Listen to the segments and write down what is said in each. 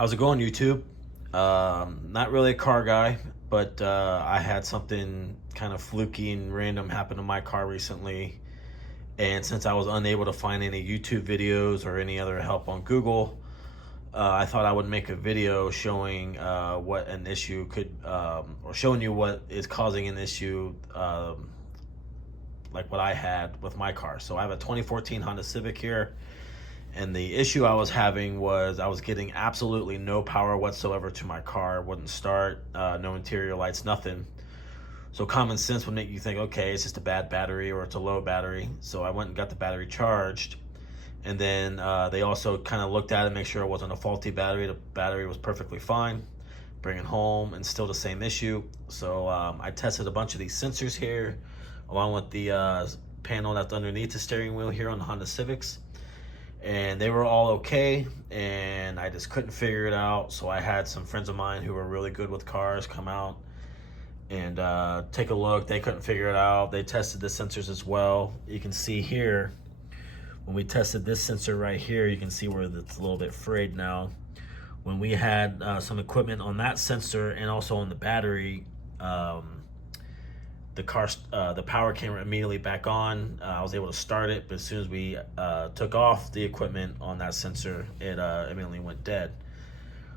How's it going, YouTube? Not really a car guy, but I had something kind of fluky and random happen to my car recently. And since I was unable to find any YouTube videos or any other help on Google, I thought I would make a video showing what an issue could, or showing you what is causing an issue, like what I had with my car. So I have a 2014 Honda Civic here. And the issue I was having was I was getting absolutely no power whatsoever to my car. It wouldn't start, no interior lights, nothing. So common sense would make you think, okay, it's just a bad battery or it's a low battery. So I went and got the battery charged. And then they also kind of looked at it, make sure it wasn't a faulty battery. The battery was perfectly fine. Bring it home and still the same issue. So I tested a bunch of these sensors here, along with the panel that's underneath the steering wheel here on the Honda Civics. And they were all okay, and I just couldn't figure it out. So I had some friends of mine who were really good with cars come out and take a look. They couldn't figure it out. They tested the sensors as well. You can see here, when we tested this sensor right here, you can see where it's a little bit frayed now. When we had some equipment on that sensor and also on the battery, the power came immediately back on. I was able to start it, but as soon as we took off the equipment on that sensor, it immediately went dead.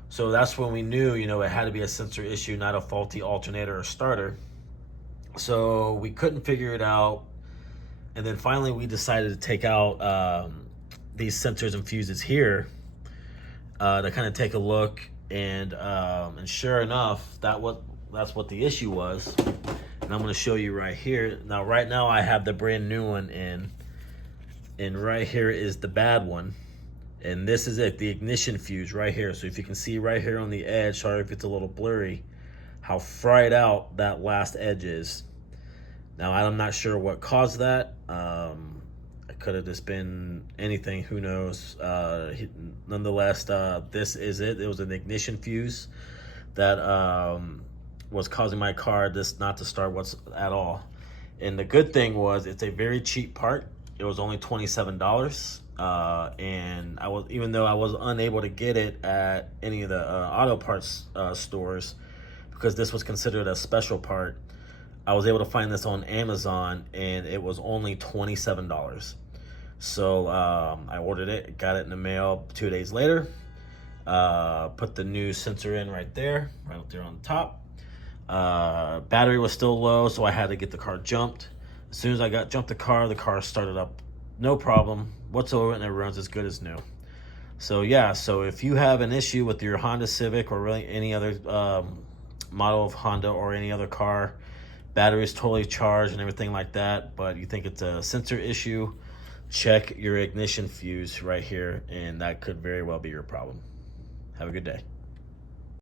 So that's when we knew, it had to be a sensor issue, not a faulty alternator or starter. So we couldn't figure it out. And then finally we decided to take out these sensors and fuses here to kind of take a look. And sure enough, that's what the issue was. And I'm going to show you right here. Now, right now I have the brand new one in, and right here is the bad one. And this is it, the ignition fuse right here. So if you can see right here on the edge, sorry if it's a little blurry, how fried out that last edge is. Now, I'm not sure what caused that. It could have just been anything, who knows. Nonetheless, this is it. It was an ignition fuse that was causing my car just not to start at all. And the good thing was it's a very cheap part. It was only $27. And even though I was unable to get it at any of the auto parts stores, because this was considered a special part, I was able to find this on Amazon, and it was only $27. So I ordered it, got it in the mail 2 days later. Put the new sensor in right there on the top. Battery was still low, so I had to get the car jumped. As soon as I jumped the car started up, no problem whatsoever, and it runs as good as new. So yeah, so if you have an issue with your Honda Civic or really any other model of Honda or any other car, battery is totally charged and everything like that, but you think it's a sensor issue, check your ignition fuse right here, and that could very well be your problem. Have a good day.